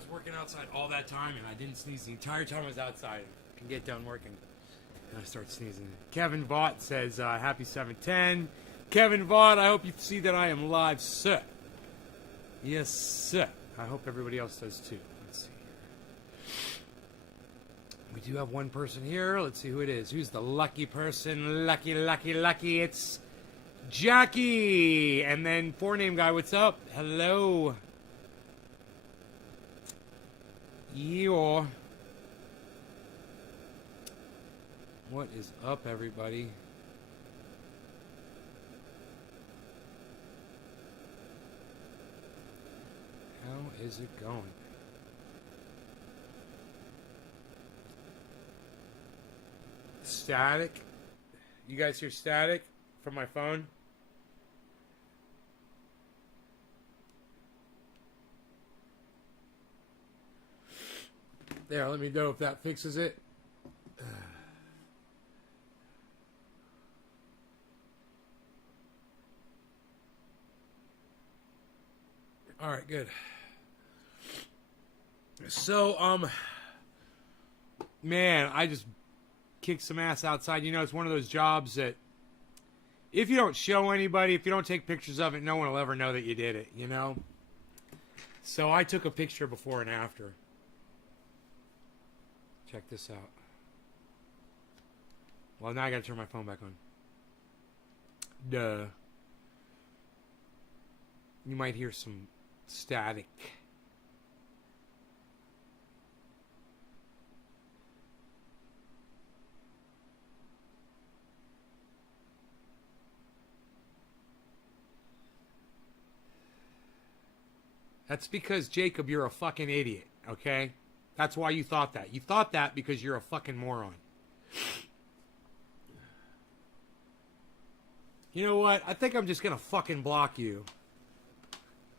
was working outside all that time, and I didn't sneeze the entire time I was outside. I can get done working, and I start sneezing. Kevin Vaught says, happy 710. Kevin Vaught, I hope you see that I am live, sir. Yes, sir. I hope everybody else does, too. Let's see here. We do have one person here. Let's see who it is. Who's the lucky person? Lucky, lucky, lucky. It's Jackie. And then forename guy, what's up? Hello. Yo. What is up, everybody? How is it going? Static? You guys hear static from my phone? There, let me know if that fixes it. All right, good. So, man, I just kicked some ass outside. You know, it's one of those jobs that if you don't show anybody, if you don't take pictures of it, no one will ever know that you did it, you know? So I took a picture before and after. Check this out. Well, now I gotta turn my phone back on. Duh. You might hear some static. That's because, Jacob, you're a fucking idiot, okay? That's why you thought that. You thought that because you're a fucking moron. You know what? I think I'm just gonna fucking block you.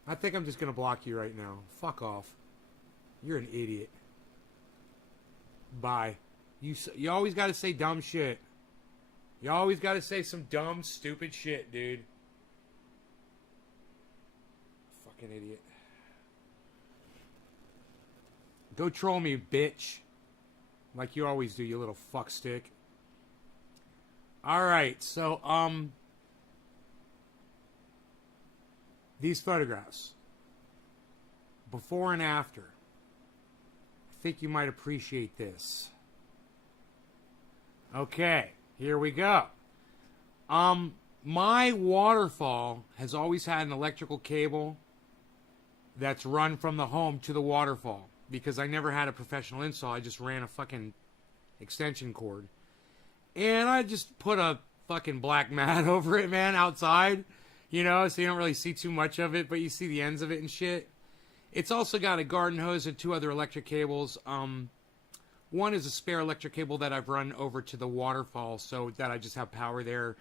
I think I'm just gonna block you right now. Fuck off. You're an idiot. Bye. You always gotta say dumb shit. You always gotta say some dumb, stupid shit, dude. Fucking idiot. Go troll me, bitch. Like you always do, you little fuckstick. Alright, so, these photographs. Before and after. I think you might appreciate this. Okay, here we go. My waterfall has always had an electrical cable that's run from the home to the waterfall. Because I never had a professional install. I just ran a fucking extension cord. And I just put a fucking black mat over it, man, outside. You know, so you don't really see too much of it, but you see the ends of it and shit. It's also got a garden hose and 2 other electric cables. One is a spare electric cable that I've run over to the waterfall so that I just have power there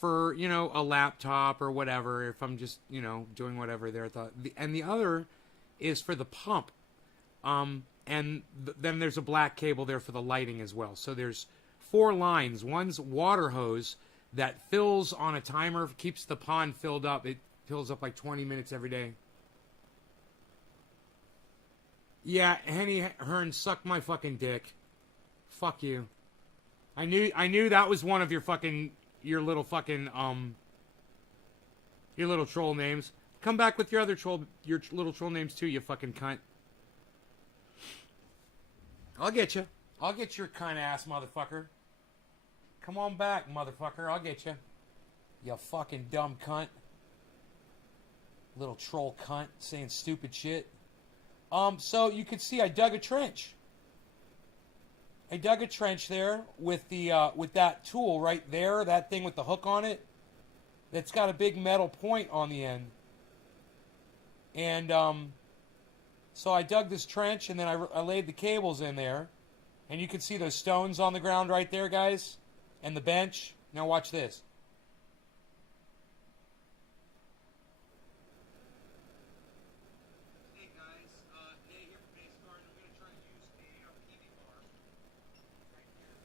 for, you know, a laptop or whatever, if I'm just, you know, doing whatever there. And the other is for the pump. Then there's a black cable there for the lighting as well. So there's 4 lines. One's water hose that fills on a timer, keeps the pond filled up. It fills up like 20 minutes every day. Yeah, Henny Hearn, suck my fucking dick. Fuck you. I knew that was one of your little troll names. Come back with your little troll names too, you fucking cunt. I'll get you. I'll get your cunt ass, motherfucker. Come on back, motherfucker. I'll get you. You fucking dumb cunt. Little troll cunt saying stupid shit. So you can see I dug a trench. I dug a trench there with that tool right there, that thing with the hook on it. That's got a big metal point on the end. And so I dug this trench, and then I laid the cables in there. And you can see those stones on the ground right there, guys. And the bench. Now watch this. Hey, guys. Nate here from Nate's Garden. I'm going to try to use a PV bar right here.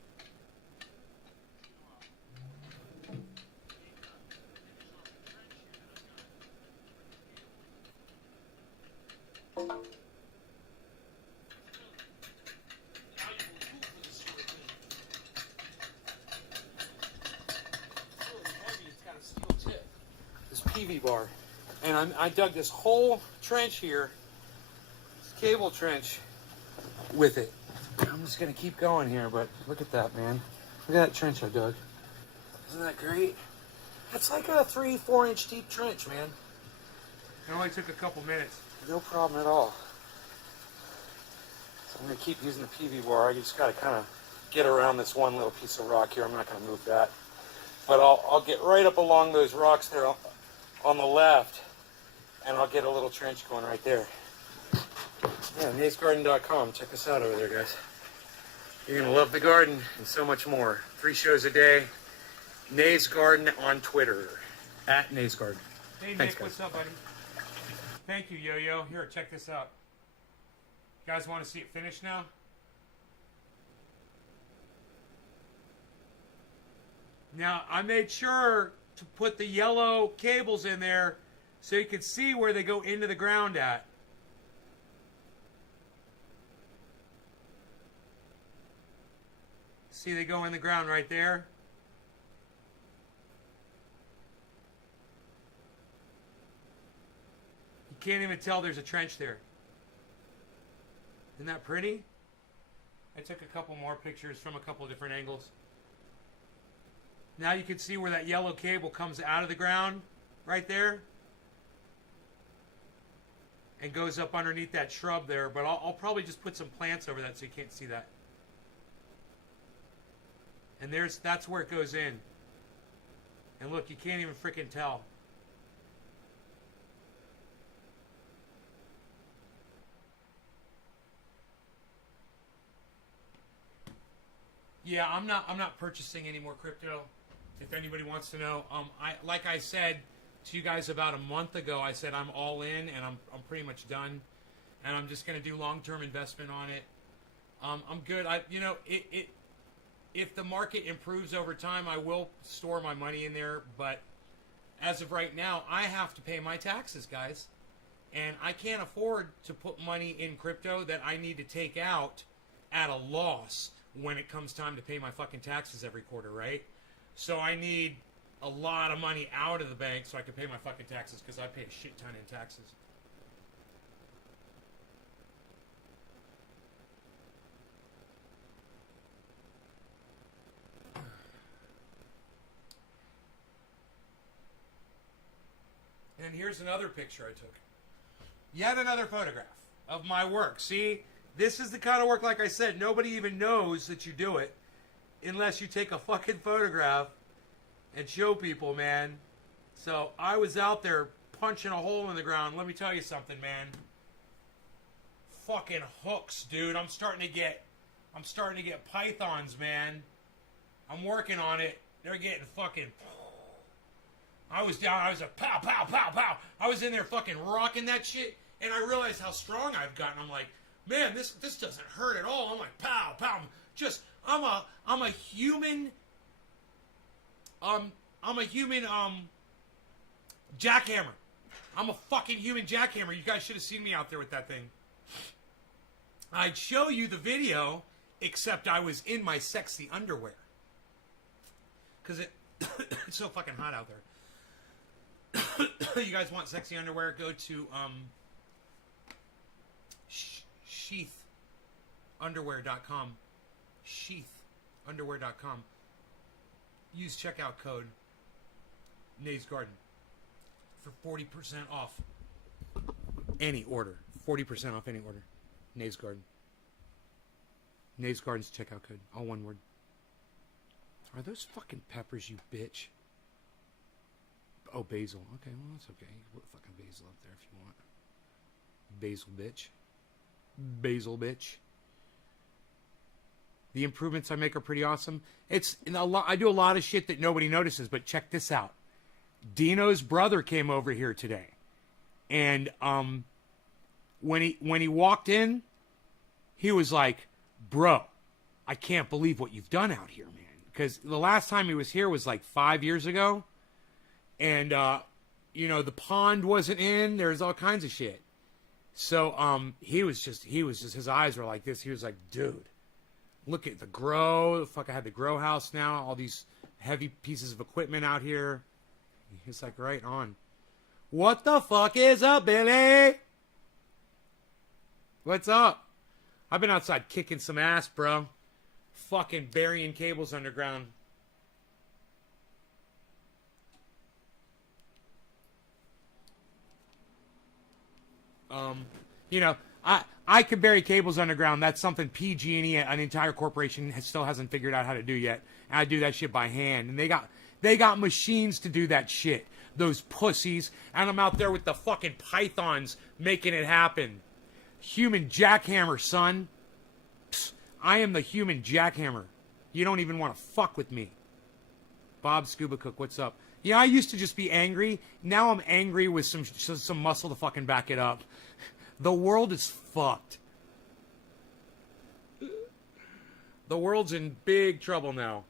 Finish off the trench here that I've got. PV bar. And I dug this whole trench here, this cable trench, with it. I'm just going to keep going here, but look at that, man. Look at that trench I dug. Isn't that great? That's like a 3-4 inch deep trench, man. It only took a couple minutes. No problem at all. So I'm going to keep using the PV bar. I just got to kind of get around this one little piece of rock here. I'm not going to move that. But I'll get right up along those rocks there on the left, and I'll get a little trench going right there. Yeah, naysgarden.com. Check us out over there, guys. You're going to love the garden and so much more. 3 shows a day. Nays Garden on Twitter. @ Nays Garden. Hey, thanks, Nick, guys. What's up, buddy? Thank you, Yo-Yo. Here, check this out. You guys want to see it finished now? Now, I made sure to put the yellow cables in there so you can see where they go into the ground at. See, they go in the ground right there. You can't even tell there's a trench there. Isn't that pretty? I took a couple more pictures from a couple different angles. Now you can see where that yellow cable comes out of the ground right there and goes up underneath that shrub there, but I'll probably just put some plants over that so you can't see that. And that's where it goes in. And look, you can't even freaking tell. Yeah, I'm not purchasing any more crypto. If anybody wants to know, like I said to you guys about a month ago, I said I'm all in and I'm pretty much done, and I'm just going to do long-term investment on it. I'm good. If the market improves over time, I will store my money in there. But as of right now, I have to pay my taxes, guys, and I can't afford to put money in crypto that I need to take out at a loss when it comes time to pay my fucking taxes every quarter, right? So I need a lot of money out of the bank so I can pay my fucking taxes, because I pay a shit ton in taxes. And here's another picture I took. Yet another photograph of my work. See, this is the kind of work, like I said, nobody even knows that you do it unless you take a fucking photograph and show people, man. So I was out there punching a hole in the ground. Let me tell you something, man. Fucking hooks, dude. I'm starting to get pythons, man. I'm working on it. They're getting fucking... I was like, pow, pow, pow, pow. I was in there fucking rocking that shit, and I realized how strong I've gotten. I'm like, man, this doesn't hurt at all. I'm like, pow, pow. I'm a human jackhammer. I'm a fucking human jackhammer. You guys should have seen me out there with that thing. I'd show you the video, except I was in my sexy underwear. Because it's so fucking hot out there. You guys want sexy underwear? Go to sheathunderwear.com. Sheathunderwear.com. Use checkout code Nays Garden for 40% off any order. 40% off any order. Nays Garden. Nays Garden's checkout code. All one word. Are those fucking peppers, you bitch? Oh, basil. Okay, well, that's okay. You can put fucking basil up there if you want. Basil bitch. Basil bitch. The improvements I make are pretty awesome. It's a lot. I do a lot of shit that nobody notices, but check this out. Dino's brother came over here today, and when he walked in, he was like, "Bro, I can't believe what you've done out here, man." Because the last time he was here was like 5 years ago, and the pond wasn't in. There's all kinds of shit. So he was just his eyes were like this. He was like, "Dude, look at the grow. Fuck, I had the grow house now. All these heavy pieces of equipment out here." He's like, right on. What the fuck is up, Billy? What's up? I've been outside kicking some ass, bro. Fucking burying cables underground. You know, I can bury cables underground. That's something PG&E, an entire corporation, still hasn't figured out how to do yet. And I do that shit by hand. And they got machines to do that shit. Those pussies. And I'm out there with the fucking pythons making it happen. Human jackhammer, son. Psst, I am the human jackhammer. You don't even want to fuck with me. Bob Scuba Cook, what's up? Yeah, I used to just be angry. Now I'm angry with some muscle to fucking back it up. The world is fucked. The world's in big trouble now.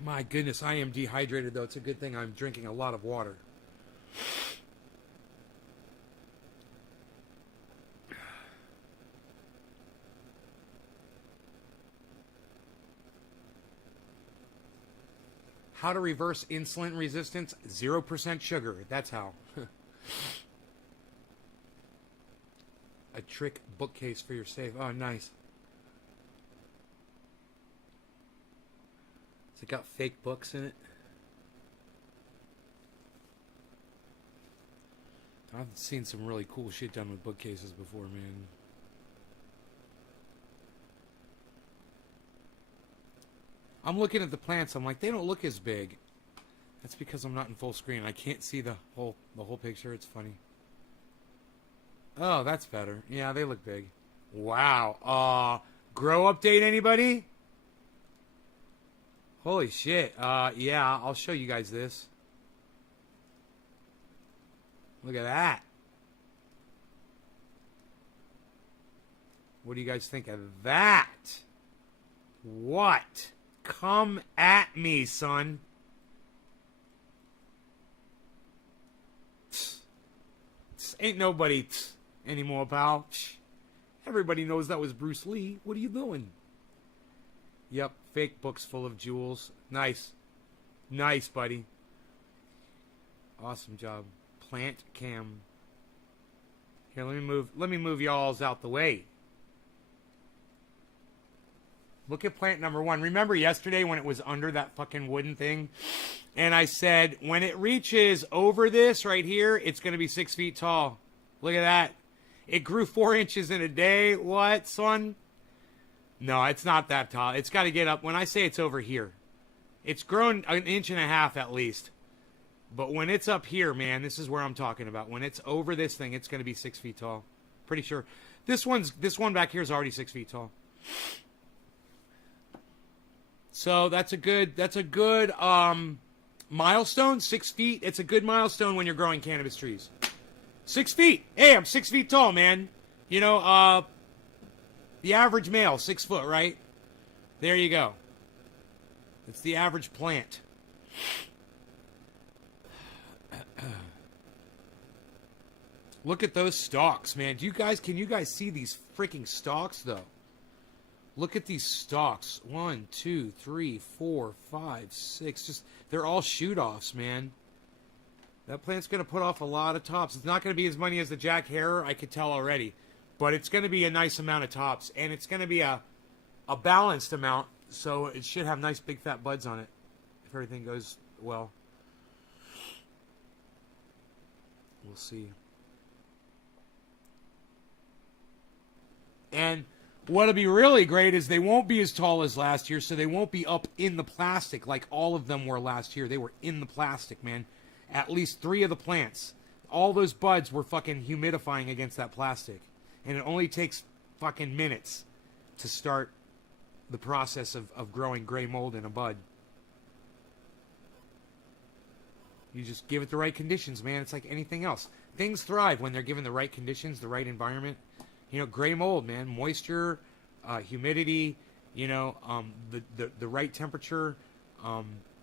My goodness, I am dehydrated, though. It's a good thing I'm drinking a lot of water. How to reverse insulin resistance? 0% sugar. That's how. A trick bookcase for your safe. Oh, nice. Has it got fake books in it? I've seen some really cool shit done with bookcases before, man. I'm looking at the plants. I'm like, they don't look as big. That's because I'm not in full screen. I can't see the whole picture. It's funny. Oh, that's better. Yeah, they look big. Wow. Grow update, anybody? Holy shit. Yeah, I'll show you guys this. Look at that. What do you guys think of that? What? Come at me, son. Ain't nobody anymore, pal. Everybody knows that was Bruce Lee. What are you doing? Yep, fake books full of jewels. Nice. Nice, buddy. Awesome job. Plant cam. Here, let me move y'all's out the way. Look at plant number 1. Remember yesterday when it was under that fucking wooden thing? And I said, when it reaches over this right here, it's going to be 6 feet tall. Look at that. It grew 4 inches in a day. What, son? No, it's not that tall. It's got to get up. When I say it's over here, it's grown 1.5 inches at least. But when it's up here, man, this is where I'm talking about. When it's over this thing, it's going to be 6 feet tall. Pretty sure. This one back here is already 6 feet tall. So that's a good milestone. 6 feet. It's a good milestone when you're growing cannabis trees. 6 feet. Hey, I'm 6 feet tall, man. You know, the average male, 6 foot, right? There you go. It's the average plant. Look at those stalks, man. Can you guys see these freaking stalks, though? Look at these stalks. 1, 2, 3, 4, 5, 6. They're all shoot-offs, man. That plant's going to put off a lot of tops. It's not going to be as many as the Jack Herer, I could tell already. But it's going to be a nice amount of tops. And it's going to be a balanced amount. So it should have nice big fat buds on it. If everything goes well. We'll see. And what'll be really great is they won't be as tall as last year, so they won't be up in the plastic like all of them were last year. They were in the plastic, man. At least 3 of the plants. All those buds were fucking humidifying against that plastic. And it only takes fucking minutes to start the process of growing gray mold in a bud. You just give it the right conditions, man. It's like anything else. Things thrive when they're given the right conditions, the right environment. You know, gray mold, man, moisture, humidity, you know, the right temperature,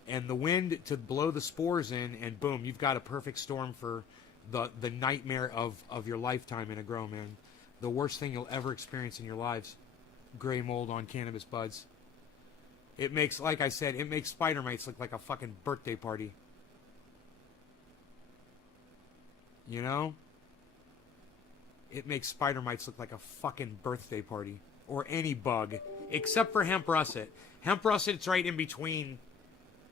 and the wind to blow the spores in, and boom, you've got a perfect storm for the nightmare of your lifetime in a grow, man. The worst thing you'll ever experience in your lives. gray mold on cannabis buds. It makes, like I said, it makes spider mites look like a fucking birthday party. You know? It makes spider mites look like a fucking birthday party. Or any bug. Except for hemp russet. Hemp russet's right in between,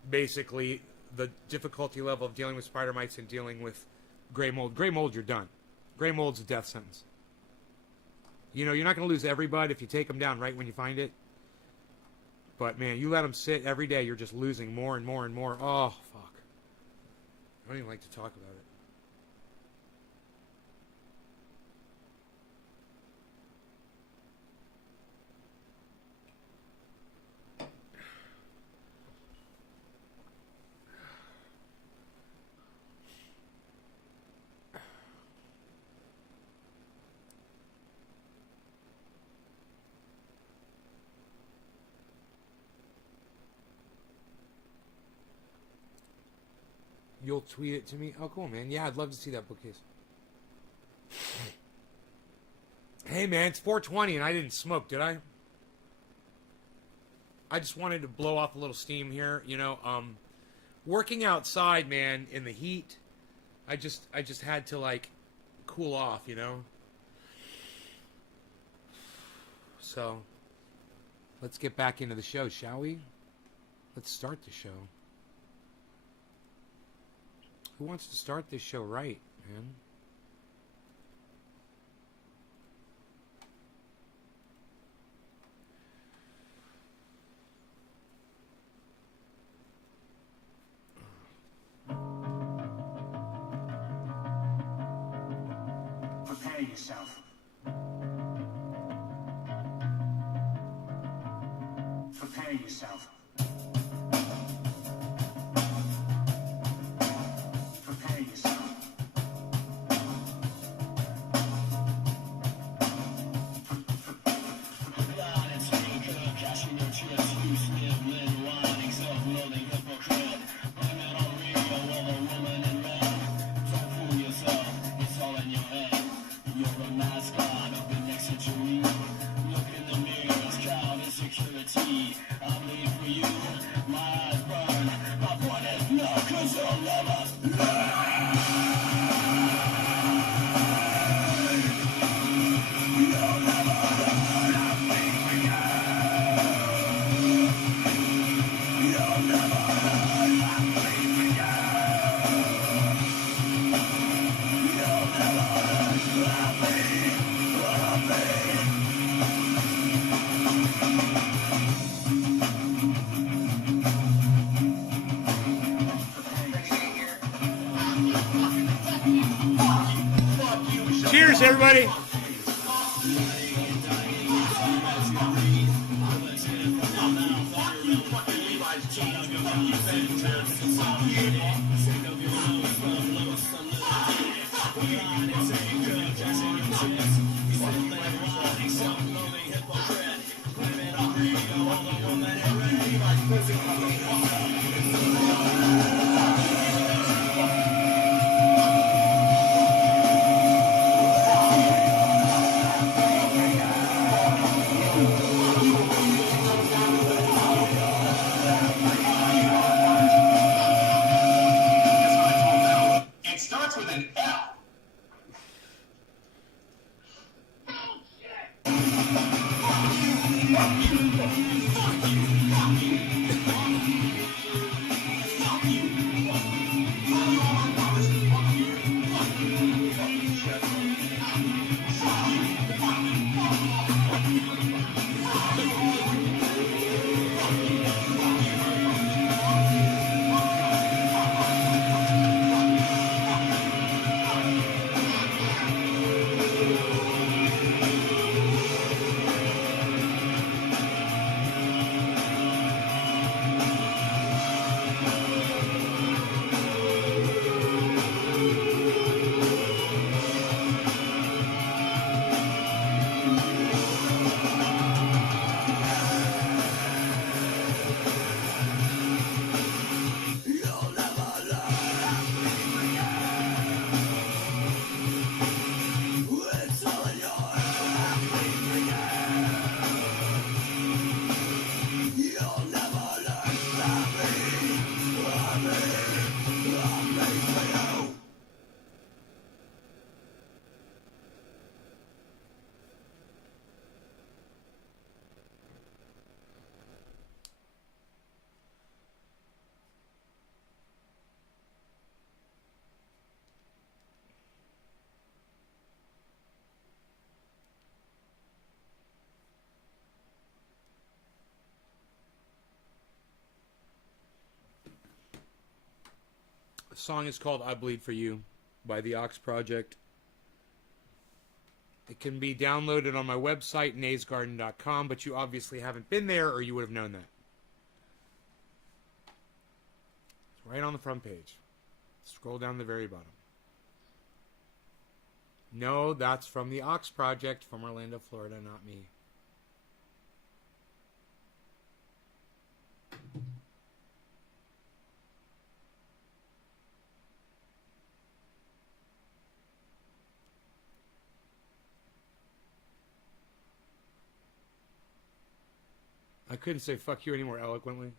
basically, the difficulty level of dealing with spider mites and dealing with gray mold. Gray mold, you're done. Gray mold's a death sentence. You know, you're not going to lose every bud if you take them down right when you find it. But, man, you let them sit every day, you're just losing more and more and more. Oh, fuck. I don't even like to talk about it. You'll tweet it to me? Oh, cool, man. Yeah, I'd love to see that bookcase. Hey, man, it's 4:20 and I didn't smoke, did I? I just wanted to blow off a little steam here. You know, working outside, man, in the heat, I just had to, like, cool off, you know? So, let's get back into the show, shall we? Let's start the show. Who wants to start this show right, man? Prepare yourself. Prepare yourself. Prepare yourself. Cheers, everybody. It starts with an L. The song is called I Bleed For You by the Ox Project. It can be downloaded on my website, naysgarden.com, but you obviously haven't been there or you would have known that. It's right on the front page. Scroll down the very bottom. No, that's from the Ox Project from Orlando, Florida, not me. I couldn't say fuck you any more eloquently.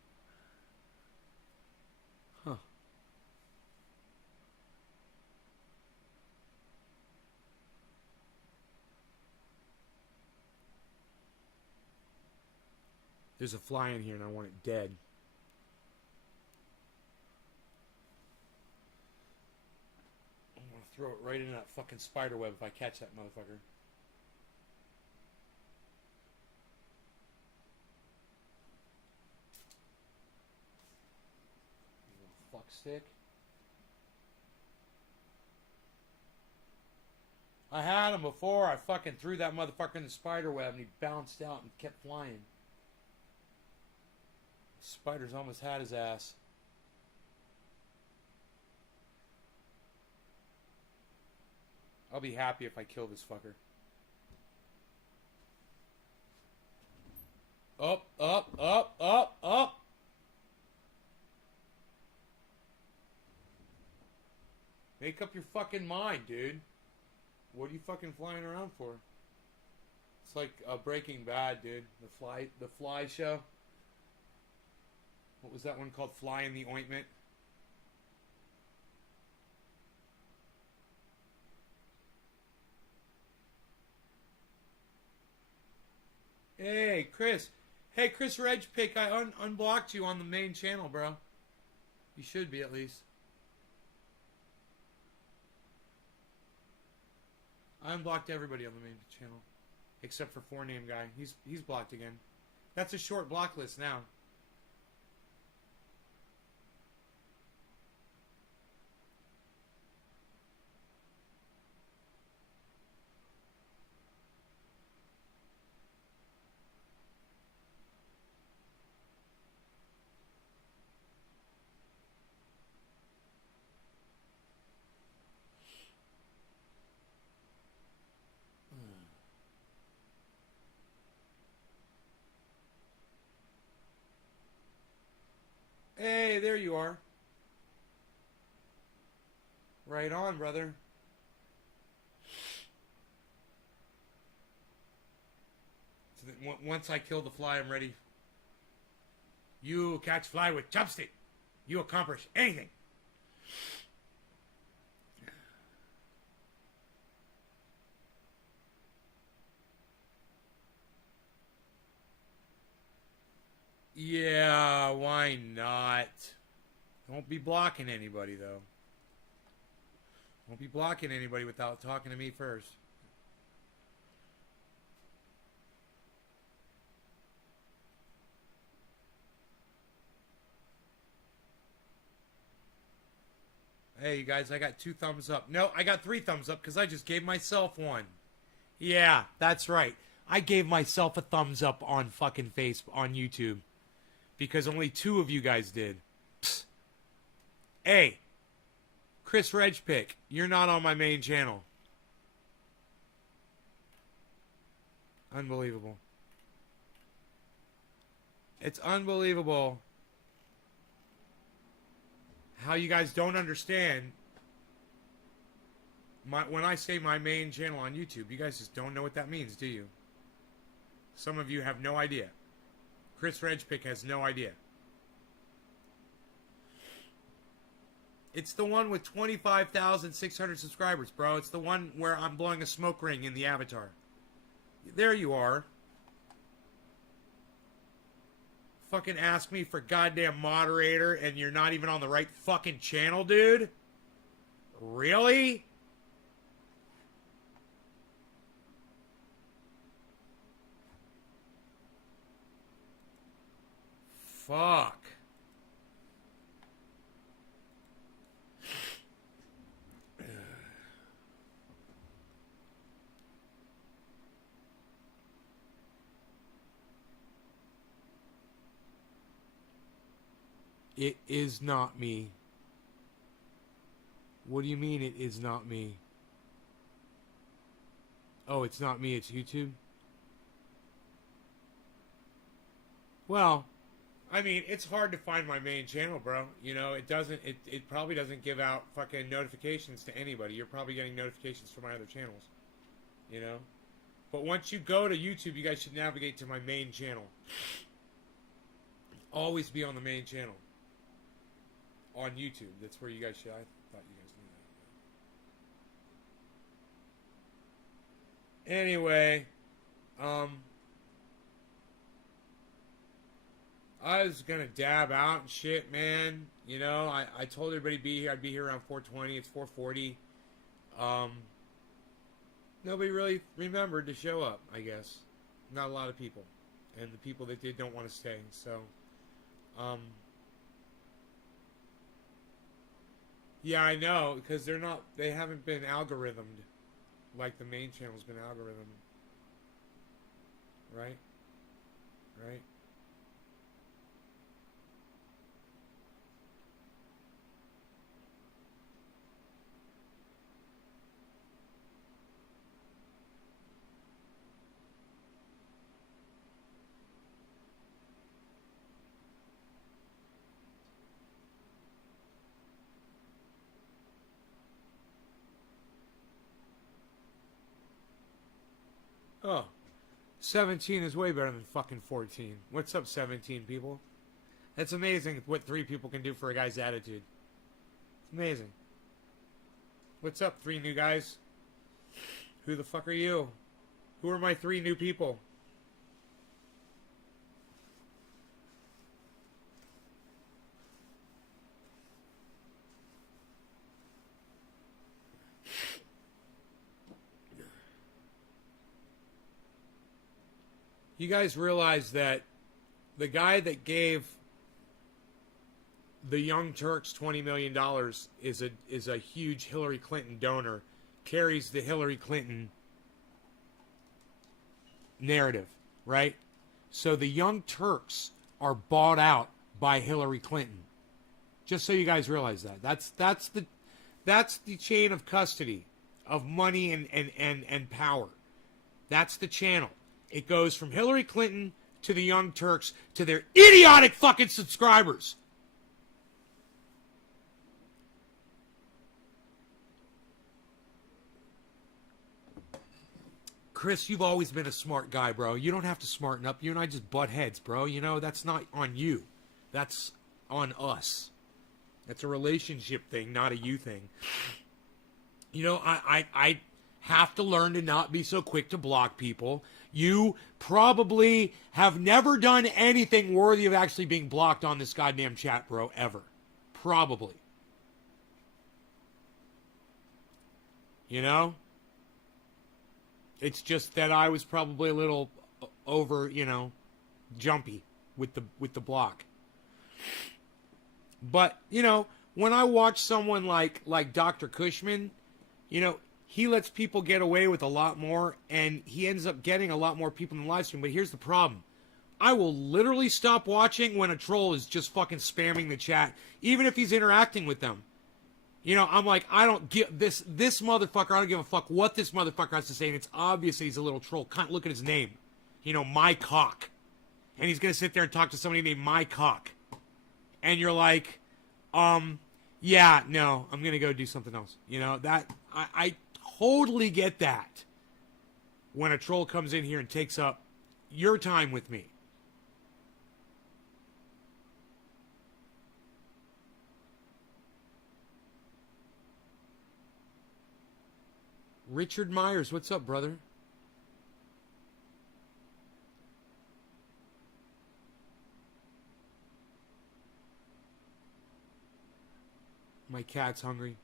Huh. There's a fly in here and I want it dead. I want to throw it right into that fucking spider web if I catch that motherfucker. Fuck stick. I had him before. I fucking threw that motherfucker in the spider web and he bounced out and kept flying. The spiders almost had his ass. I'll be happy if I kill this fucker. Up, up, up, up, up. Make up your fucking mind, dude. What are you fucking flying around for? It's like Breaking Bad, dude. The Fly show. What was that one called? Fly in the Ointment. Hey, Chris. Hey, Chris Regpick. I unblocked you on the main channel, bro. You should be, at least. I unblocked everybody on the main channel. Except for 4Name Guy. He's blocked again. That's a short block list now. Hey, there you are. Right on, brother. So that once I kill the fly, I'm ready. You catch fly with chopstick. You accomplish anything. Yeah, why not? Don't be blocking anybody, though. Don't be blocking anybody without talking to me first. Hey, you guys, I got 2 thumbs up. No, I got 3 thumbs up because I just gave myself one. Yeah, that's right. I gave myself a thumbs up on fucking on YouTube. Because only 2 of you guys did. Psst. Hey, Chris Regpick, you're not on my main channel. Unbelievable. It's unbelievable how you guys don't understand when I say my main channel on YouTube. You guys just don't know what that means, do you? Some of you have no idea. Chris Regpick has no idea. It's the one with 25,600 subscribers, bro. It's the one where I'm blowing a smoke ring in the avatar. There you are. Fucking ask me for goddamn moderator and you're not even on the right fucking channel, dude? Really? Fuck. It is not me. What do you mean it is not me? Oh, it's not me, it's YouTube? Well, I mean, it's hard to find my main channel, bro. You know, it probably doesn't give out fucking notifications to anybody. You're probably getting notifications from my other channels. You know? But once you go to YouTube, you guys should navigate to my main channel. Always be on the main channel. On YouTube. That's where you guys should. I thought you guys knew that. Anyway, I was gonna dab out and shit, man. You know, I told everybody to be here. I'd be here around 4:20. It's 4:40. Nobody really remembered to show up, I guess. Not a lot of people. And the people that did don't want to stay. So, yeah, I know, because they haven't been algorithmed like the main channel's been algorithmed. Right? Right? Oh, 17 is way better than fucking 14. What's up, 17 people? That's amazing what 3 people can do for a guy's attitude. It's amazing. What's up, 3 new guys? Who the fuck are you? Who are my 3 new people? You guys realize that the guy that gave the Young Turks $20 million is a huge Hillary Clinton donor, carries the Hillary Clinton narrative, right? So the Young Turks are bought out by Hillary Clinton. Just so you guys realize that. That's the chain of custody of money and power. That's the channel. It goes from Hillary Clinton to the Young Turks to their idiotic fucking subscribers. Chris, you've always been a smart guy, bro. You don't have to smarten up. You and I just butt heads, bro. You know, that's not on you. That's on us. That's a relationship thing, not a you thing. You know, I have to learn to not be so quick to block people. You probably have never done anything worthy of actually being blocked on this goddamn chat, bro, ever. Probably. You know? It's just that I was probably a little over, you know, jumpy with the block. But, you know, when I watch someone like Dr. Cushman, you know, he lets people get away with a lot more, and he ends up getting a lot more people in the live stream. But here's the problem. I will literally stop watching when a troll is just fucking spamming the chat, even if he's interacting with them. You know, I'm like, I don't give this motherfucker, I don't give a fuck what this motherfucker has to say, and it's obvious he's a little troll. Can't look at his name. You know, My Cock. And he's going to sit there and talk to somebody named My Cock. And you're like, yeah, no, I'm going to go do something else. You know, that, I totally get that when a troll comes in here and takes up your time with me. Richard Myers, what's up, brother? My cat's hungry.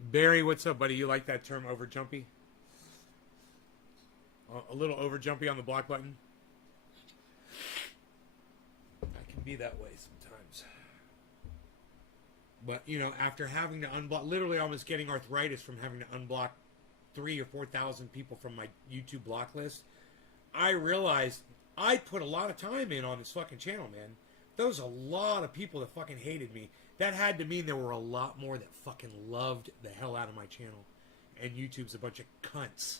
Barry, what's up, buddy? You like that term, over jumpy? A little over jumpy on the block button? I can be that way sometimes. But, you know, after having to unblock, literally almost getting arthritis from having to unblock 3 or 4,000 people from my YouTube block list, I realized I put a lot of time in on this fucking channel, man. There was a lot of people that fucking hated me. That had to mean there were a lot more that fucking loved the hell out of my channel. And YouTube's a bunch of cunts.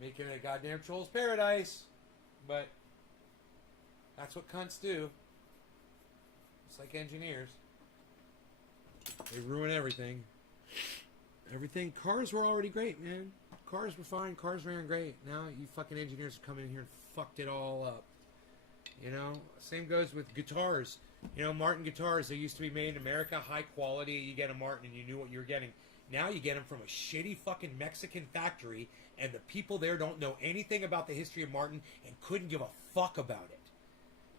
Making it a goddamn troll's paradise. But that's what cunts do. It's like engineers. They ruin everything. Everything. Cars were already great, man. Cars were fine. Cars ran great. Now you fucking engineers have come in here and fucked it all up. You know, same goes with guitars. You know, Martin guitars, they used to be made in America, high quality. You get a Martin and you knew what you were getting. Now you get them from a shitty fucking Mexican factory, and the people there don't know anything about the history of Martin and couldn't give a fuck about it.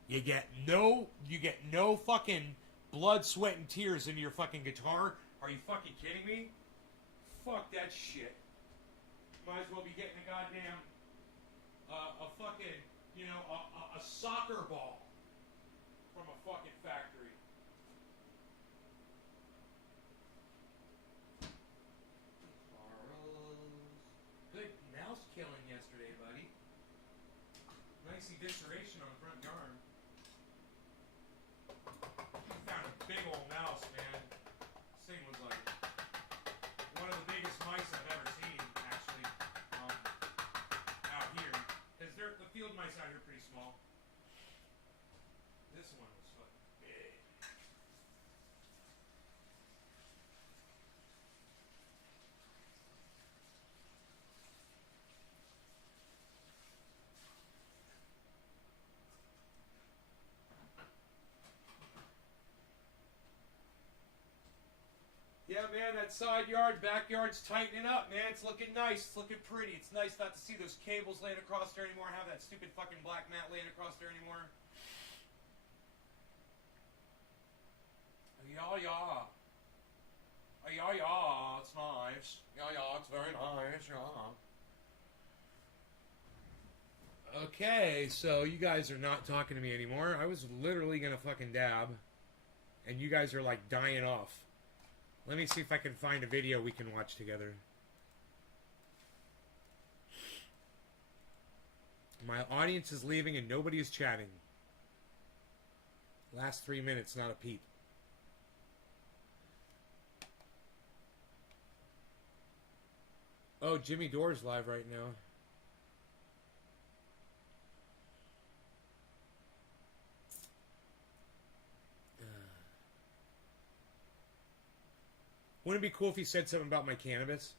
You get no fucking blood, sweat, and tears into your fucking guitar. Are you fucking kidding me? Fuck that shit. Might as well be getting a goddamn a fucking, you know, a soccer ball from a fucking factory. Good mouse killing yesterday, buddy. Nice evisceration on the front yard. You found a big old mouse, man. This thing was like one of the biggest mice I've ever seen, actually, out here. Because the field mice out here are pretty small. This one was fucking big. Yeah, man, that side yard, backyard's tightening up, man. It's looking nice. It's looking pretty. It's nice not to see those cables laying across there anymore, have that stupid fucking black mat laying across there anymore. Yeah, yeah. Yeah, yeah, it's nice. Yeah, yeah, it's very nice, yeah. Okay, so you guys are not talking to me anymore. I was literally gonna fucking dab, and you guys are like dying off. Let me see if I can find a video we can watch together. My audience is leaving and nobody is chatting. Last 3 minutes, not a peep. Oh, Jimmy Dore's live right now. Wouldn't it be cool if he said something about my cannabis?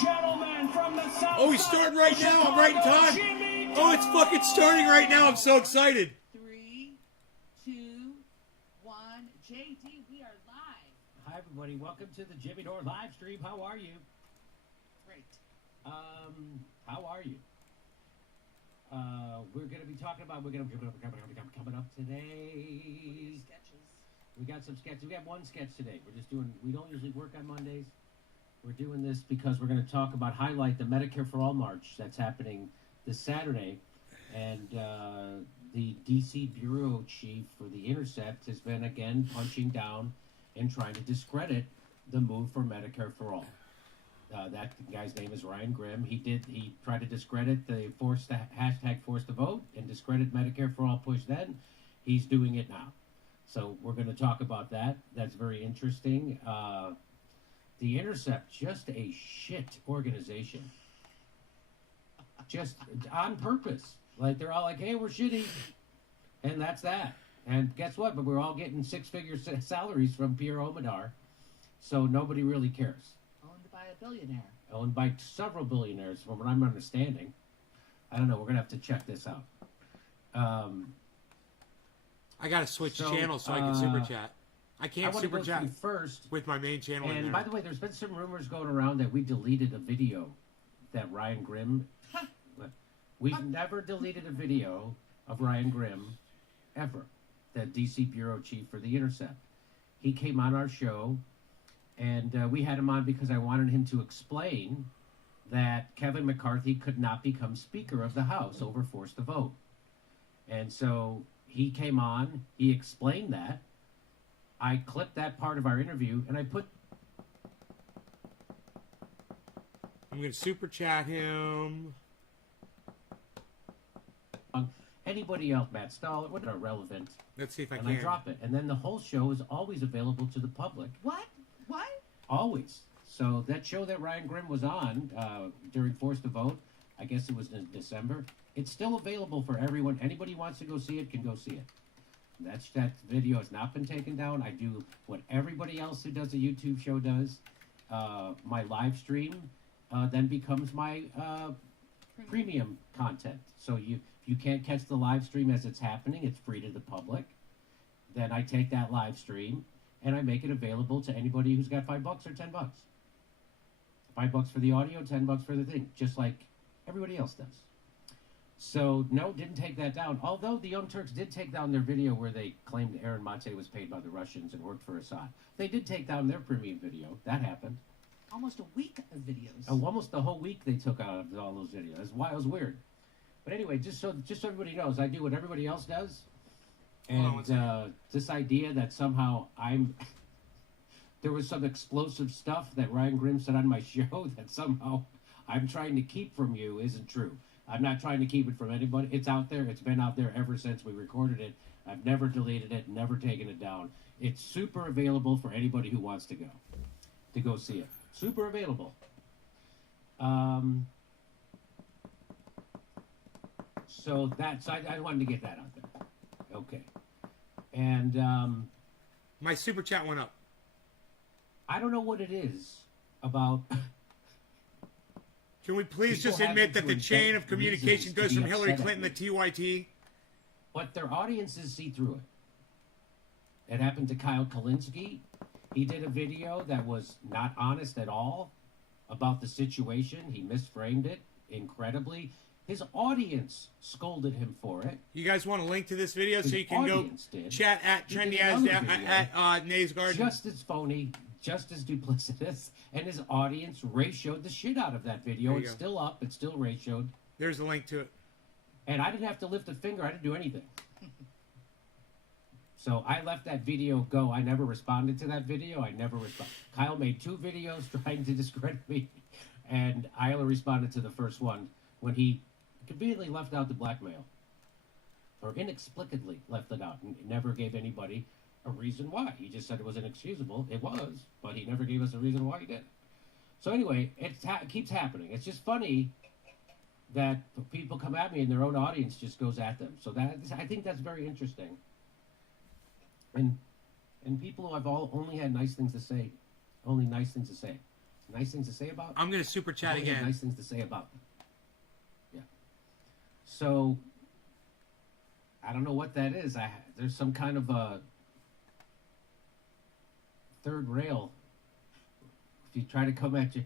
Gentlemen from the South Oh, he's starting right now. I'm right in time. Oh, it's fucking starting right now. I'm so excited. 3, 2, 1. JD, we are live. Hi, everybody. Welcome to the Jimmy Dore live stream. How are you? Great. How are you? We're going to be talking about, coming up today. Sketches. We got some sketches. We have one sketch today. We don't usually work on Mondays. We're doing this because we're going to highlight the Medicare for All March that's happening this Saturday. And the D.C. Bureau Chief for The Intercept has been, again, punching down and trying to discredit the move for Medicare for All. That guy's name is Ryan Grimm. He tried to discredit the hashtag force to vote and discredit Medicare for All push then. He's doing it now. So we're going to talk about that. That's very interesting. The Intercept, just a shit organization. Just on purpose. Like, they're all like, hey, we're shitty. And that's that. And guess what? But we're all getting six-figure salaries from Pierre Omidyar. So nobody really cares. Owned by a billionaire. Owned by several billionaires, from what I'm understanding. I don't know. We're going to have to check this out. I gotta switch channels so I can super chat. I I can't want to super go chat through first. with my main channel in And there. by the way, there's been some rumors going around that we deleted a video that Ryan Grimm. We've never deleted a video of Ryan Grimm, ever. The DC Bureau Chief for The Intercept. He came on our show, and we had him on because I wanted him to explain that Kevin McCarthy could not become Speaker of the House over forced to vote. And so he came on, he explained that. I clipped that part of our interview, and I put I'm going to super chat him. on anybody else, Matt Stahl, whatever, relevant, Let's see if I and can. I drop it. And then the whole show is always available to the public. What? What? Always. So that show that Ryan Grimm was on during Forced to Vote, I guess it was in December, it's still available for everyone. Anybody who wants to go see it can go see it. That video has not been taken down. I do what everybody else who does a YouTube show does. My live stream then becomes my premium content. So you can't catch the live stream as it's happening. It's free to the public. Then I take that live stream and I make it available to anybody who's got $5 or $10. $5 for the audio, $10 for the thing, just like everybody else does. So no, didn't take that down. Although the Young Turks did take down their video where they claimed Aaron Mate was paid by the Russians and worked for Assad. They did take down their premium video. That happened. Almost a week of videos. Oh, almost the whole week they took out of all those videos. That's why it was weird. But anyway, just so everybody knows, I do what everybody else does. Hold on one And second. this idea that somehow there was some explosive stuff that Ryan Grimm said on my show that somehow I'm trying to keep from you isn't true. I'm not trying to keep it from anybody. It's out there. It's been out there ever since we recorded it. I've never deleted it, never taken it down. It's super available for anybody who wants to go see it. Super available. So I wanted to get that out there. Okay. And My super chat went up. I don't know what it is about. Can we please People just admit that having the to chain invent of communication reasons to goes be from Hillary upset at Clinton to TYT? But their audiences see through it. It happened to Kyle Kalinske. He did a video that was not honest at all about the situation. He misframed it incredibly. His audience scolded him for it. You guys want a link to this video so His you can go audience did. chat at He did Trendy as another video. at Nays Garden. Just as phony, just as duplicitous, and his audience ratioed the shit out of that video. There you It's go. still up. It's still ratioed. There's a link to it. And I didn't have to lift a finger. I didn't do anything. So I left that video go. I never responded to that video. I never responded. Kyle made 2 videos trying to discredit me, and I only responded to the first one when he conveniently left out the blackmail, or inexplicably left it out, and never gave anybody a reason why. He just said it was inexcusable. It was, but he never gave us a reason why he did. So anyway, it keeps happening. It's just funny that people come at me and their own audience just goes at them. So I think that's very interesting. And people who I've only had nice things to say, only nice things to say. Nice things to say about? I'm going to super chat Only had again. nice things to say about them. Yeah. So, I don't know what that is. There's some kind of a third rail. If you try to come at you,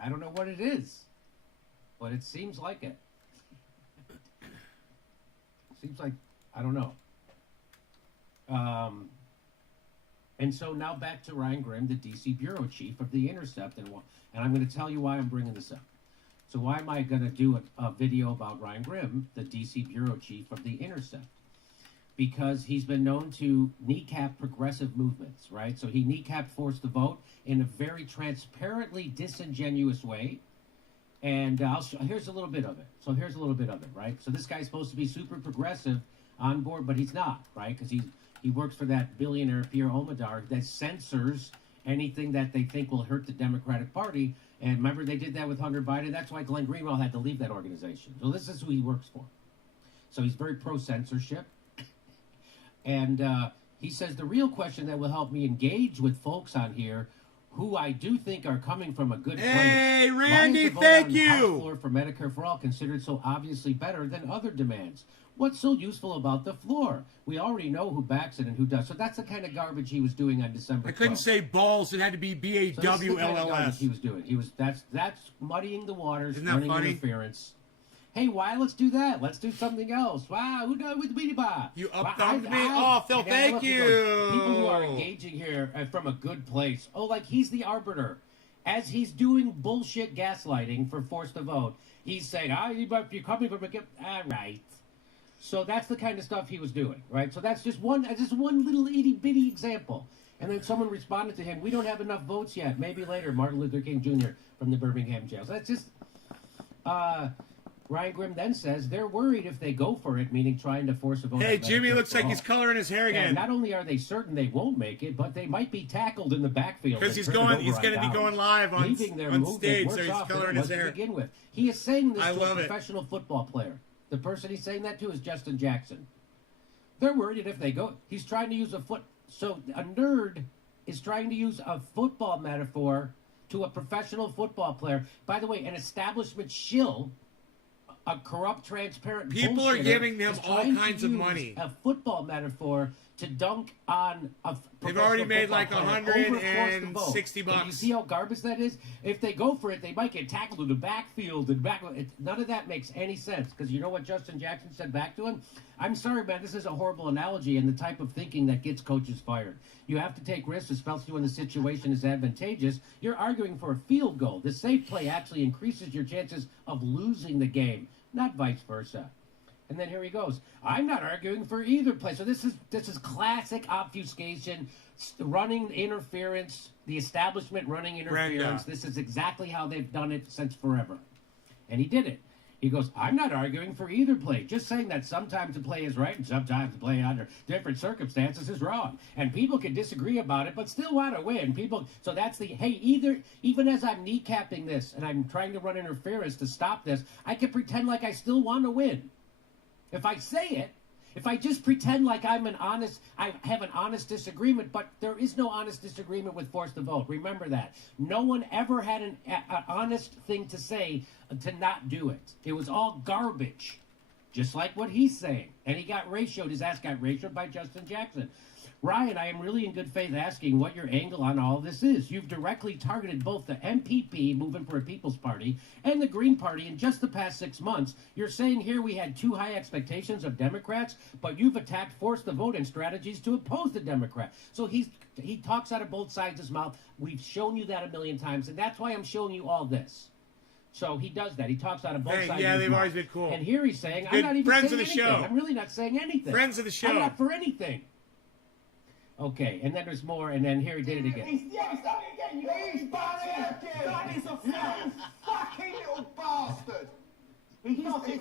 I don't know what it is. But it seems like it. Seems like, I don't know. And so now back to Ryan Grimm, the DC bureau chief of The Intercept, and I'm going to tell you why I'm bringing this up. So why am I going to do a video about Ryan Grimm, the DC bureau chief of The Intercept? Because he's been known to kneecap progressive movements, right? So he kneecapped Forced to Vote in a very transparently disingenuous way. And here's a little bit of it. So here's a little bit of it, right? So this guy's supposed to be super progressive on board, but he's not, right? Because he works for that billionaire Pierre Omidyar that censors anything that they think will hurt the Democratic Party. And remember, they did that with Hunter Biden. That's why Glenn Greenwald had to leave that organization. So this is who he works for. So he's very pro-censorship. And he says the real question that will help me engage with folks on here who I do think are coming from a good place. Hey, Why Randy, is the vote thank on the House you. floor for Medicare for All considered so obviously better than other demands? What's so useful about the floor? We already know who backs it and who does. So that's the kind of garbage he was doing on December 12th. I couldn't say balls. It had to be So this is the kind of garbage BAWLLS. he was doing. That's muddying the waters, Isn't that running funny? interference. Hey, why? Let's do that. Let's do something else. Wow, who knows with the beanie bar? You Well, up-thumbed me? I- Oh, Phil, and then thank look, he you. goes, people who are engaging here from a good place. Oh, like he's the arbiter. As he's doing bullshit gaslighting for Forced to Vote, he's saying, if you're coming from a good... All right. So that's the kind of stuff he was doing, right? So that's just one little itty bitty example. And then someone responded to him, "We don't have enough votes yet. Maybe later." Martin Luther King Jr. from the Birmingham jail. So that's just. Ryan Grimm then says they're worried if they go for it, meaning trying to force a vote. Hey, on Jimmy Medicare looks for like all. he's coloring his hair And again. not only are they certain they won't make it, but they might be tackled in the backfield. Because and he's turned he's over going to be downs, going live on leaving their on movement stage, so worse he's off than coloring it his was to hair. begin with. He is saying this I to love a it. professional football player. The person he's saying that to is Justin Jackson. They're worried that if they go, he's trying to use so a nerd is trying to use a football metaphor to a professional football player. By the way, an establishment shill, a corrupt, transparent People are bullshitter giving them is all trying to kinds of use money. A football metaphor to dunk on a They've already professional made football like player over forced to vote. $160. And you see how garbage that is? If they go for it, they might get tackled in the backfield. None of that makes any sense, because you know what Justin Jackson said back to him? "I'm sorry, man, this is a horrible analogy and the type of thinking that gets coaches fired. You have to take risks, especially when the situation is advantageous. You're arguing for a field goal. The safe play actually increases your chances of losing the game, not vice versa." And then here he goes. "I'm not arguing for either play." So this is classic obfuscation, running interference, the establishment running interference. Brenda. This is exactly how they've done it since forever. And he did it. He goes, "I'm not arguing for either play, just saying that sometimes the play is right and sometimes the play under different circumstances is wrong. And people can disagree about it, but still want to win. So that's even as I'm kneecapping this and I'm trying to run interference to stop this, I can pretend like I still want to win. If I say it, if I just pretend like I have an honest disagreement, but there is no honest disagreement with force to vote. Remember that. No one ever had an honest thing to say to not do it. It was all garbage, just like what he's saying. And he got ratioed. His ass got ratioed by Justin Jackson. "Ryan, I am really in good faith asking what your angle on all this is. You've directly targeted both the MPP, Movement for a People's Party, and the Green Party in just the past 6 months. You're saying here we had too high expectations of Democrats, but you've attacked force the vote and strategies to oppose the Democrat." So he talks out of both sides of his mouth. We've shown you that a million times, and that's why I'm showing you all this. So he does that. He talks out of both Hey, sides yeah, of his they've mouth. always been cool. And here he's saying, Good "I'm not even friends saying of the anything. show. I'm really not saying anything. Friends of the show. I'm not for anything." Okay, and then there's more, and then here he did it again. He's done it again! That is a fucking little bastard! He's done it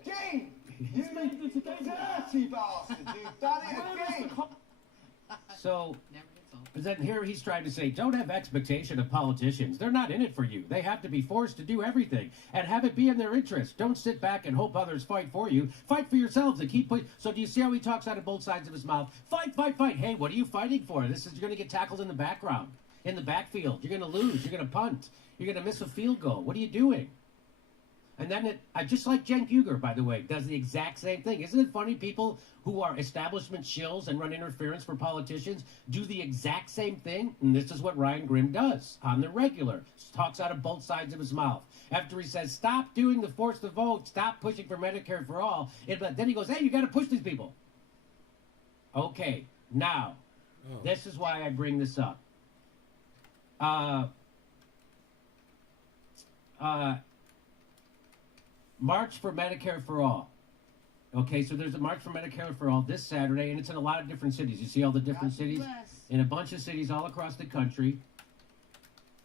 again! You dirty bastard! You've done it again! So Never gets old. then here he's trying to say, don't have expectation of politicians. They're not in it for you. They have to be forced to do everything and have it be in their interest. Don't sit back and hope others fight for you. Fight for yourselves and keep pushing. So do you see how he talks out of both sides of his mouth? Fight, fight, fight. Hey, what are you fighting for? You're going to get tackled in the background, in the backfield. You're going to lose. You're going to punt. You're going to miss a field goal. What are you doing? And then just like Cenk Uygur, by the way, does the exact same thing. Isn't it funny? People who are establishment shills and run interference for politicians do the exact same thing. And this is what Ryan Grimm does on the regular. Talks out of both sides of his mouth. After he says, stop doing the force to vote, stop pushing for Medicare for all, then he goes, hey, you got to push these people. Okay, now, this is why I bring this up. March for Medicare for All. Okay, so there's a March for Medicare for All this Saturday, and it's in a lot of different cities. You see all the different cities? In a bunch of cities all across the country.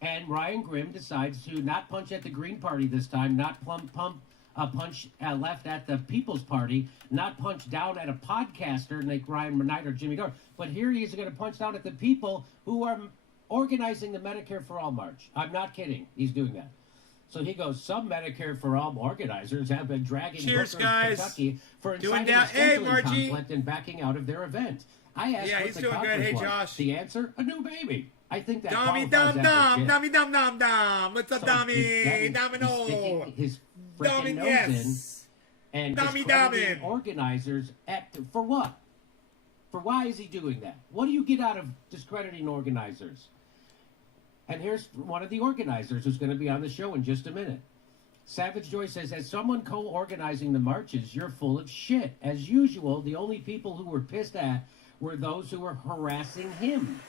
And Ryan Grimm decides to not punch at the Green Party this time, not punch left at the People's Party, not punch down at a podcaster like Ryan Knight or Jimmy Dore. But here he is going to punch down at the people who are organizing the Medicare for All March. I'm not kidding. He's doing that. So he goes, some Medicare for All organizers have been dragging Cheers, Booker guys. Kentucky for Doing inciting a that. Hey, scheduling Margie. conflict and backing out of their event. I asked Yeah, what he's the doing good. conflict Hey, was. Josh. The answer? A new baby. I think that Dummy qualifies dum as dum, legit. dummy dum dum dum. What's up, So dummy? he's Domino. sticking his Dummy, freaking nose yes. in and Dummy discrediting dumbing. organizers for what? For why is he doing that? What do you get out of discrediting organizers? And here's one of the organizers who's going to be on the show in just a minute. Savage Joy says, as someone co-organizing the marches, you're full of shit. As usual, the only people who were pissed at were those who were harassing him.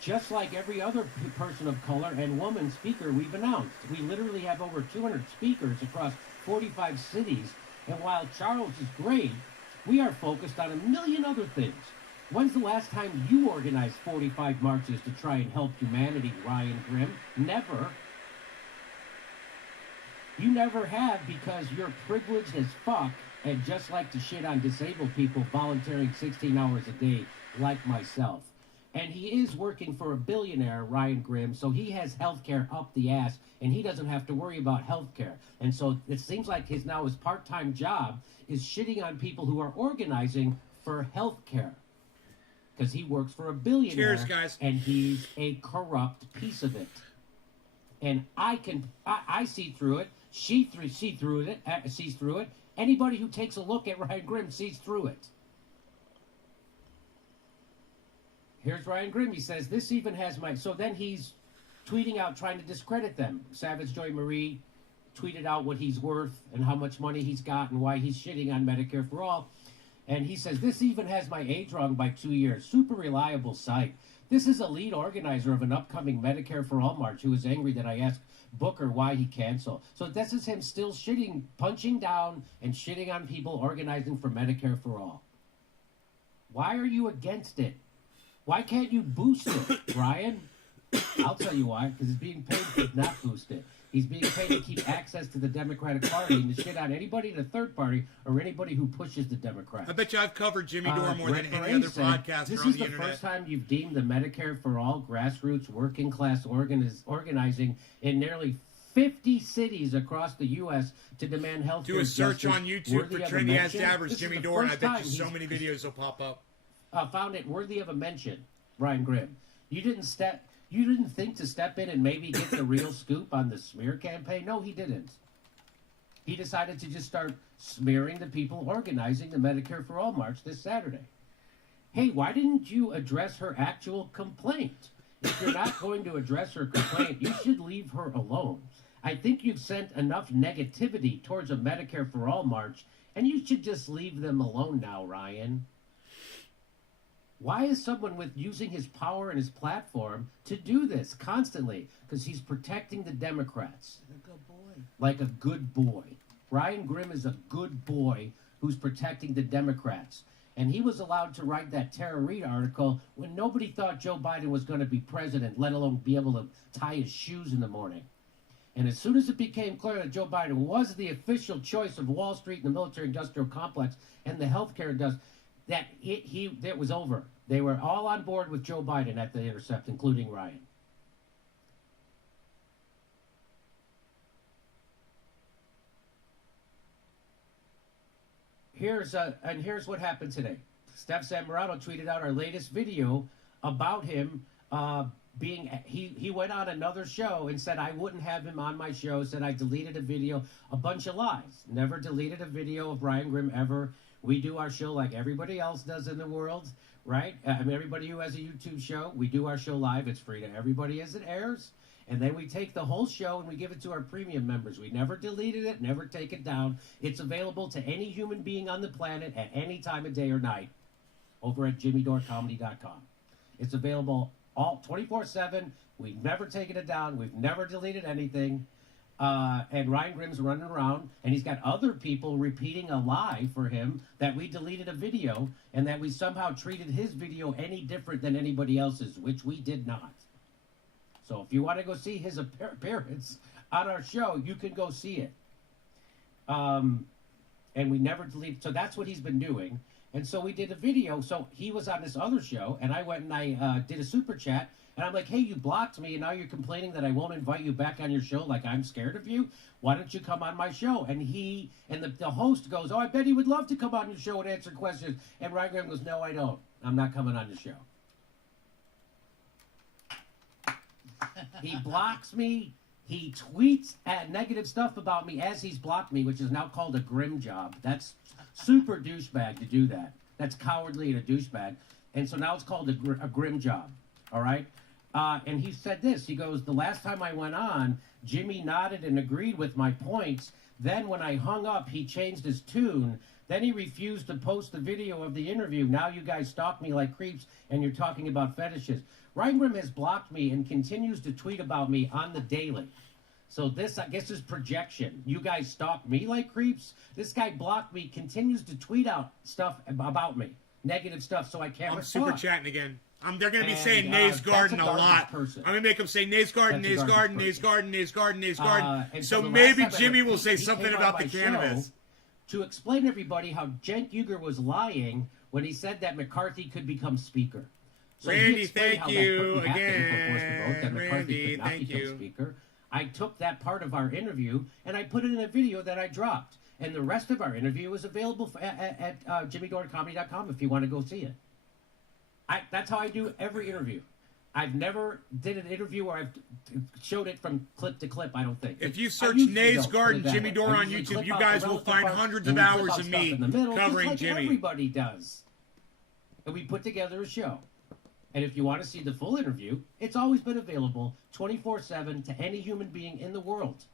Just like every other person of color and woman speaker we've announced. We literally have over 200 speakers across 45 cities, and while Charles is great, we are focused on a million other things. When's the last time you organized 45 marches to try and help humanity, Ryan Grimm? Never. You never have, because you're privileged as fuck and just like to shit on disabled people volunteering 16 hours a day like myself. And he is working for a billionaire, Ryan Grimm, so he has health care up the ass, and he doesn't have to worry about health care. And so it seems like his part-time job is shitting on people who are organizing for health care. Because he works for a billionaire. Cheers, guys. And he's a corrupt piece of it. And I see through it. She sees through it. Anybody who takes a look at Ryan Grimm sees through it. Here's Ryan Grimm. He says, this even has my... So then he's tweeting out trying to discredit them. Savage Joy Marie tweeted out what he's worth and how much money he's got and why he's shitting on Medicare for All. And he says, this even has my age wrong by 2 years. Super reliable site. This is a lead organizer of an upcoming Medicare for All march who is angry that I asked Booker why he canceled. So this is him still shitting, punching down and shitting on people organizing for Medicare for All. Why are you against it? Why can't you boost it, Ryan? I'll tell you why. Because he's being paid to not boost it. He's being paid to keep access to the Democratic Party and to shit on anybody in the third party or anybody who pushes the Democrats. I bet you I've covered Jimmy Dore more than Brett any Murray other said, podcaster this on is the the internet. first time you've deemed the Medicare for All grassroots working class organizing in nearly 50 cities across the U.S. to demand health care. Do a search on YouTube for Trendy As Dabbers This is Jimmy the Dore, and I first bet time you so he's many videos will pop up. found it worthy of a mention, Ryan Grimm. You didn't think to step in and maybe get the real scoop on the smear campaign? No, he didn't. He decided to just start smearing the people organizing the Medicare for All march this Saturday. Hey, why didn't you address her actual complaint? If you're not going to address her complaint, you should leave her alone. I think you've sent enough negativity towards a Medicare for All march, and you should just leave them alone now, Ryan. Why is someone with using his power and his platform to do this constantly? Because he's protecting the Democrats. A good boy. Like a good boy. Ryan Grimm is a good boy who's protecting the Democrats. And he was allowed to write that Tara Reid article when nobody thought Joe Biden was going to be president, let alone be able to tie his shoes in the morning. And as soon as it became clear that Joe Biden was the official choice of Wall Street and the military-industrial complex and the healthcare industry, that was over. They were all on board with Joe Biden at The Intercept, including Ryan. Here's what happened today. Steph Zamorano tweeted out our latest video about him he went on another show and said I wouldn't have him on my show, said I deleted a video, a bunch of lies. Never deleted a video of Ryan Grimm ever. We do our show like everybody else does in the world, right? I mean, everybody who has a YouTube show, we do our show live. It's free to everybody as it airs. And then we take the whole show and we give it to our premium members. We never deleted it, never take it down. It's available to any human being on the planet at any time of day or night over at JimmyDoreComedy.com. It's available all 24/7. We've never taken it down. We've never deleted anything. And Ryan Grimm's running around, and he's got other people repeating a lie for him that we deleted a video and that we somehow treated his video any different than anybody else's, which we did not. So if you want to go see his appearance on our show, you can go see it. And we never deleted. So that's what he's been doing. And so we did a video. So he was on this other show, and I went and I did a super chat. And I'm like, hey, you blocked me, and now you're complaining that I won't invite you back on your show like I'm scared of you? Why don't you come on my show? And the host goes, oh, I bet he would love to come on your show and answer questions. And Ryan Grimm goes, no, I don't. I'm not coming on your show. He blocks me. He tweets at negative stuff about me as he's blocked me, which is now called a Grimm job. That's super douchebag to do that. That's cowardly and a douchebag. And so now it's called a Grimm job. All right? And he said this. He goes, the last time I went on, Jimmy nodded and agreed with my points. Then when I hung up, he changed his tune. Then he refused to post the video of the interview. Now you guys stalk me like creeps, and you're talking about fetishes. Ryan Grimm has blocked me and continues to tweet about me on the daily. So this, I guess, is projection. You guys stalk me like creeps. This guy blocked me, continues to tweet out stuff about me, negative stuff, so I can't I'm respond. super chatting again. They're going to be And, saying that's Nays Garden a a garbage lot. person. I'm going to make them say Nays Garden, That's a Nays garbage Garden, person. Nays Garden, Nays Garden, Nays Garden. And So the last maybe time I Jimmy heard- will say he something came on about the my cannabis. show to explain to everybody how Cenk Uygur was lying when he said that McCarthy could become speaker. So he Randy, explained thank how that you couldn't happen again. before forced vote, that McCarthy Randy, could not thank become you. speaker. I took that part of our interview and I put it in a video that I dropped. And the rest of our interview is available at JimmyDornComedy.com if you want to go see it. That's how I do every interview. I've never did an interview where I've showed it from clip to clip, I don't think. If you I search usually Nays don't put Garden it that Jimmy way. Dore I on usually YouTube, clip you out guys the will relevant find parts hundreds and of we clip hours out of stuff me in the middle, covering just like Jimmy. everybody does. And we put together a show. And if you want to see the full interview, it's always been available 24/7 to any human being in the world.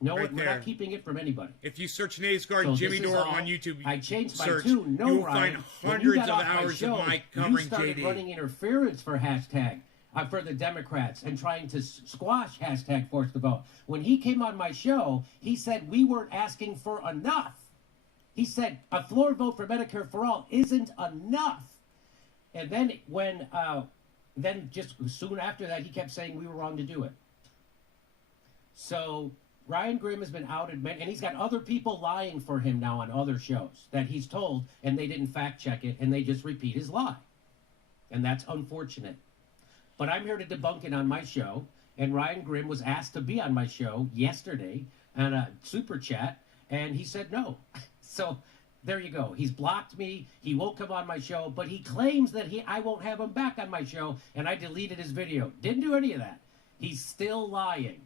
No, Right we're there. not keeping it from anybody. If you search Nays Garden So Jimmy this is Dore all- on YouTube, I changed my search, tune. No, you will Ryan, find when you hundreds got of off my hours show, of Mike you covering started JD. running interference for hashtag for the Democrats and trying to squash hashtag force the vote. When he came on my show, he said we weren't asking for enough. He said a floor vote for Medicare for all isn't enough. And then then just soon after that, he kept saying we were wrong to do it. So Ryan Grimm has been outed, and he's got other people lying for him now on other shows that he's told, and they didn't fact check it, and they just repeat his lie. And that's unfortunate. But I'm here to debunk it on my show, and Ryan Grimm was asked to be on my show yesterday on a super chat, and he said no. So there you go. He's blocked me. He won't come on my show, but he claims that I won't have him back on my show, and I deleted his video. Didn't do any of that. He's still lying.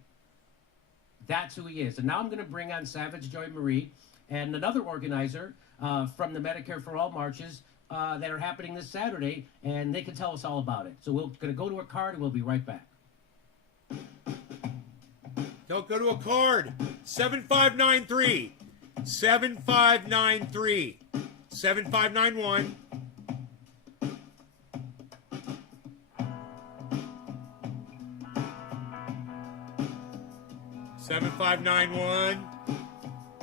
That's who he is. And now I'm going to bring on Savage Joy Marie and another organizer from the Medicare for All marches that are happening this Saturday, and they can tell us all about it. So we're going to go to a card, and we'll be right back. Don't go to a card. 7593. 7593. 7591. Seven five nine one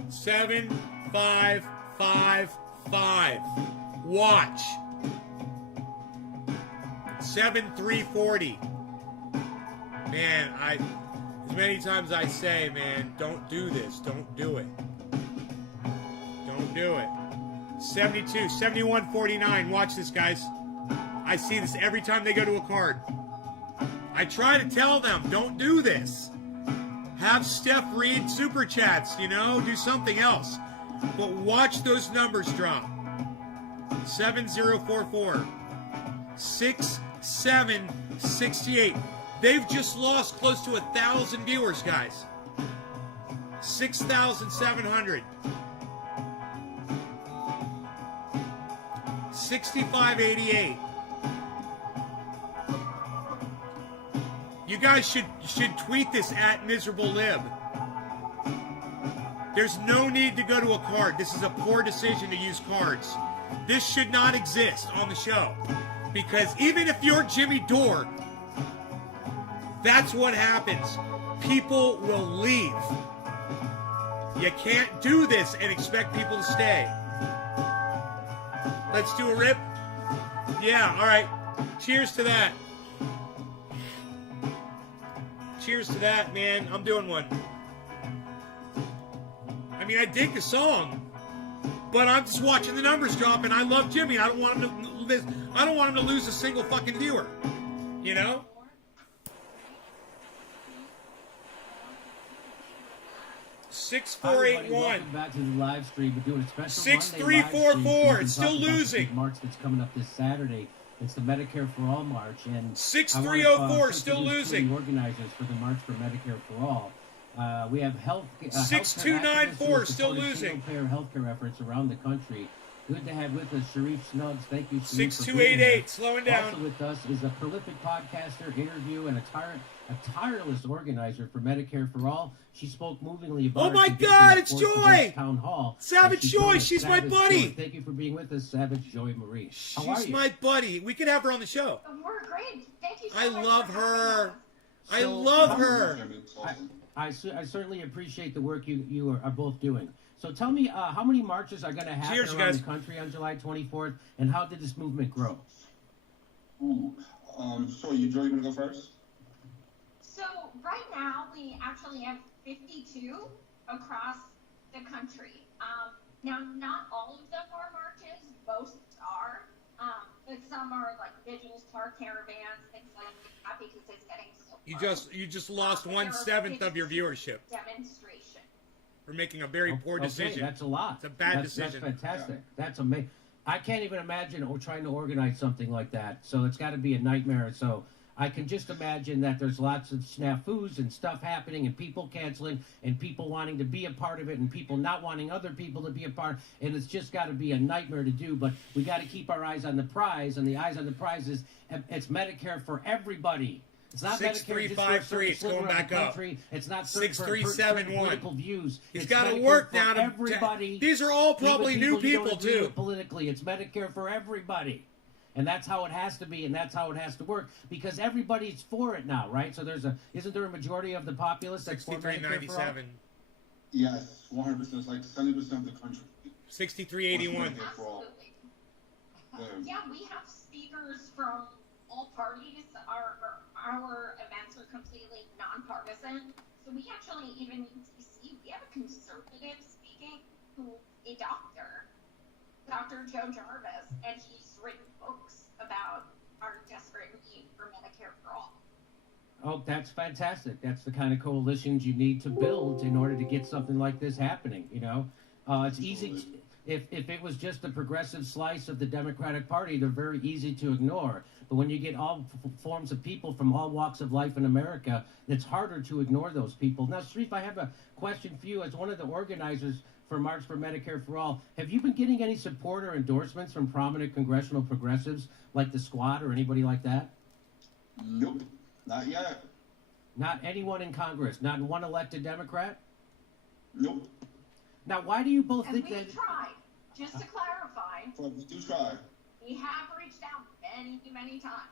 7555. Watch. 7340. Man, as many times I say, man, don't do this. Don't do it. Don't do it. 72, 7149. Watch this, guys. I see this every time they go to a card. I try to tell them, don't do this. Have Steph read super chats, do something else. But watch those numbers drop. 7044. 6768. They've just lost close to 1,000 viewers, guys. 6,700. 6588. You guys should tweet this at Miserable Lib. There's no need to go to a card. This is a poor decision to use cards. This should not exist on the show. Because even if you're Jimmy Dore, that's what happens. People will leave. You can't do this and expect people to stay. Let's do a rip. Yeah, all right. Cheers to that. Cheers to that, man. I'm doing one. I mean, I dig the song, but I'm just watching the numbers drop, and I love Jimmy. I don't want him to lose a single fucking viewer. You know? Everybody, 6481. welcome back to the live stream. We're doing a special 6344. Monday live stream. It's still Talking about the losing. big march that's coming up this Saturday. It's the Medicare for All March, and 6304, I wanna, still introduce losing. The organizers for the March for Medicare for All. We have 6294, still losing. Single-payer healthcare efforts around the country. Good to have with us Sharif Snuggs. Thank you, Sharif, for being 6288, here. slowing down. Also with us is a prolific podcaster, interview, and a tireless organizer for Medicare for All. She spoke movingly about. Oh my her God, it's condition at Joy! Town Hall. Savage And Joy, joined she's my Savage buddy. Joy. Thank you for being with us, Savage Joy Marie. How are She's you? my buddy. We could have her on the show. We're great. Thank you so I much love for having her. us. I So, love her. I certainly appreciate the work you are both doing. So tell me, how many marches are going to happen Cheers, around guys. the country on July 24th, and how did this movement grow? Ooh, sure, you Joe, you wanna go first? So right now we actually have 52 across the country. Now not all of them are marches, most are, but some are like vigils, car caravans, things like that because it's getting so close. You just lost There are 1/7 of your 52 viewership Demonstration. for making a very poor decision. Okay, that's a lot. It's a bad decision. That's fantastic. That's amazing. I can't even imagine trying to organize something like that. So it's got to be a nightmare. So I can just imagine that there's lots of snafus and stuff happening and people canceling and people wanting to be a part of it and people not wanting other people to be a part. And it's just got to be a nightmare to do. But we got to keep our eyes on the prize. And the eyes on the prize is it's Medicare for everybody. It's not Medicare just for a 6353, certain it's going sliver of the back up. country. It's not certain for 6371. political views. He's It's got to Medicare work for now to everybody. These are all Even probably new you don't people agree too. with politically, it's Medicare for everybody, and that's how it has to be, and that's how it has to work because everybody's for it now, right? So isn't there a majority of the populace that's for Medicare for all? 6397, Yes, 100%. It's like 70% of the country. 6381. Medicare for all. Yeah, we have speakers from all parties. Our events are completely nonpartisan. So we actually, even in DC, we have a conservative speaking who's a doctor, Dr. Joe Jarvis, and he's written books about our desperate need for Medicare for all. Oh, that's fantastic. That's the kind of coalitions you need to build in order to get something like this happening. You know, it's easy. If it was just a progressive slice of the Democratic Party, they're very easy to ignore. But when you get all forms of people from all walks of life in America, it's harder to ignore those people. Now, Sharif, I have a question for you as one of the organizers for March for Medicare for All. Have you been getting any support or endorsements from prominent congressional progressives like the Squad or anybody like that? Nope, not yet. Not anyone in Congress? Not one elected Democrat? Nope. Now, why do you both And think we've that? tried, just to clarify, But we do try. we have reached out many, many times.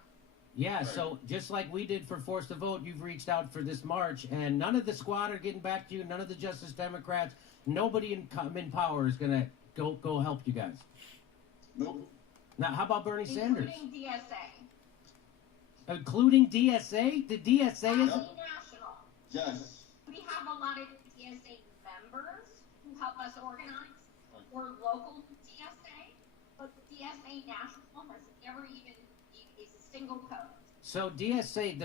Yeah, Right. so just like we did for Force the Vote, you've reached out for this march, and none of the Squad are getting back to you. None of the Justice Democrats. Nobody in power is gonna go help you guys. Nope. Now, how about Bernie Sanders? Including DSA. Including DSA? The DSA is. National. Yes. We have a lot of DSA members who help us organize. We're local DSA, but DSA National has never even used a single code. So DSA,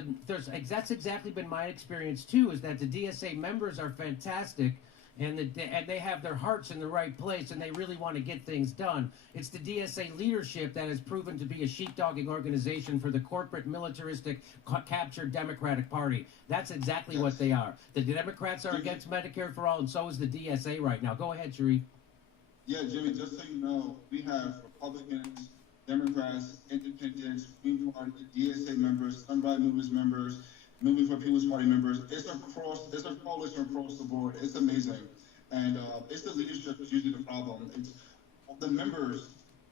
that's exactly been my experience too. Is that the DSA members are fantastic, and they have their hearts in the right place, and they really want to get things done. It's the DSA leadership that has proven to be a sheepdogging organization for the corporate, militaristic, captured Democratic Party. That's exactly what they are. The Democrats are against Medicare for all, and so is the DSA right now. Go ahead, Sharif. Yeah, Jimmy, just so you know, we have Republicans, Democrats, Independents, Green Party, DSA members, Sunbright Movers members, Moving for People's Party members. It's a coalition across the board. It's amazing. And it's the leadership that's usually the problem. It's the members,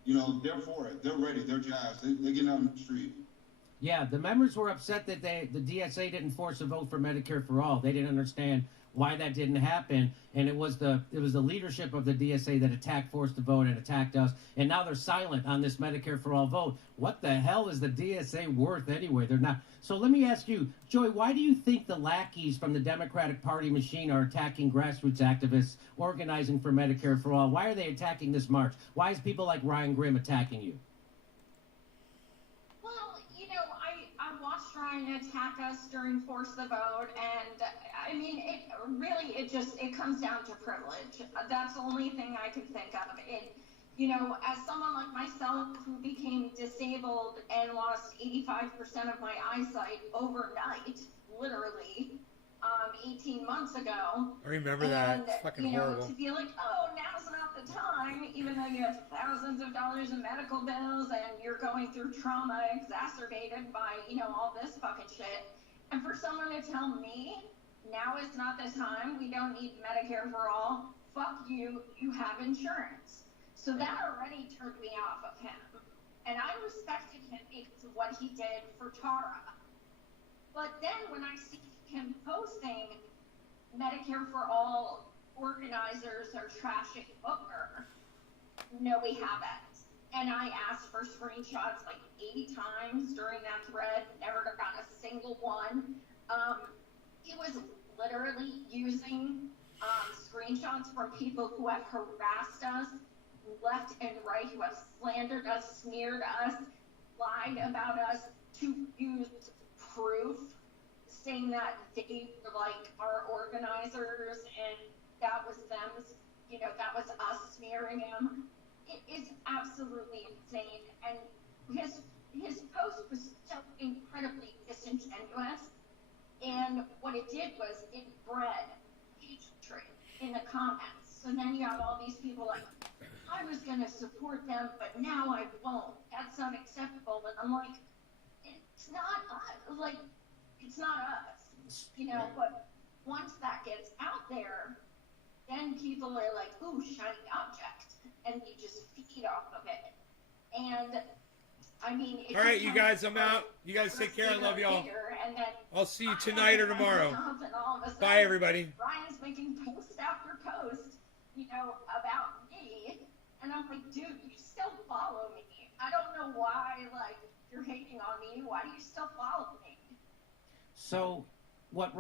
you know, they're for it. They're ready. They're jazzed. They're getting out in the street. Yeah, the members were upset that the DSA didn't force a vote for Medicare for all. They didn't understand why that didn't happen, and it was the leadership of the DSA that attacked, forced the vote, and attacked us. And now they're silent on this Medicare for all vote. What the hell is the DSA worth anyway? They're not. So let me ask you, Joy, why do you think the lackeys from the Democratic Party machine are attacking grassroots activists organizing for Medicare for all? Why are they attacking this march? Why is people like Ryan Grimm attacking you? Well, you know, I watched Ryan attack us during Force the Vote, and I mean, it comes down to privilege. That's the only thing I can think of. You know, as someone like myself who became disabled and lost 85% of my eyesight overnight, literally, 18 months ago. I remember that. It's fucking you know, horrible. to be like, oh, now's not the time, even though you have thousands of dollars in medical bills and you're going through trauma exacerbated by, you know, all this fucking shit. And for someone to tell me, now is not the time, we don't need Medicare for all, fuck you, you have insurance. So that already turned me off of him. And I respected him because of what he did for Tara. But then when I see him posting Medicare for All organizers are trashing Booker. No, we haven't. And I asked for screenshots like 80 times during that thread, never got a single one. It was literally using screenshots from people who have harassed us left and right, who have slandered us, smeared us, lied about us, to use proof, saying that they were like our organizers and that was them, you know, that was us smearing him. It is absolutely insane. And his post was so incredibly disingenuous. And what it did was it bred hatred in the comments. So then you have all these people like, I was going to support them, but now I won't. That's unacceptable. And I'm like, it's not us. Like, it's not us. You know, but once that gets out there, then people are like, ooh, shiny object. And you just feed off of it. And I mean, All right, you guys, I'm out. You guys take care. I love y'all. I'll see you tonight or tomorrow. Bye, everybody. Ryan's making post after post, you know, about me. And I'm like, dude, you still follow me. I don't know why, like, you're hating on me. Why do you still follow me? So, what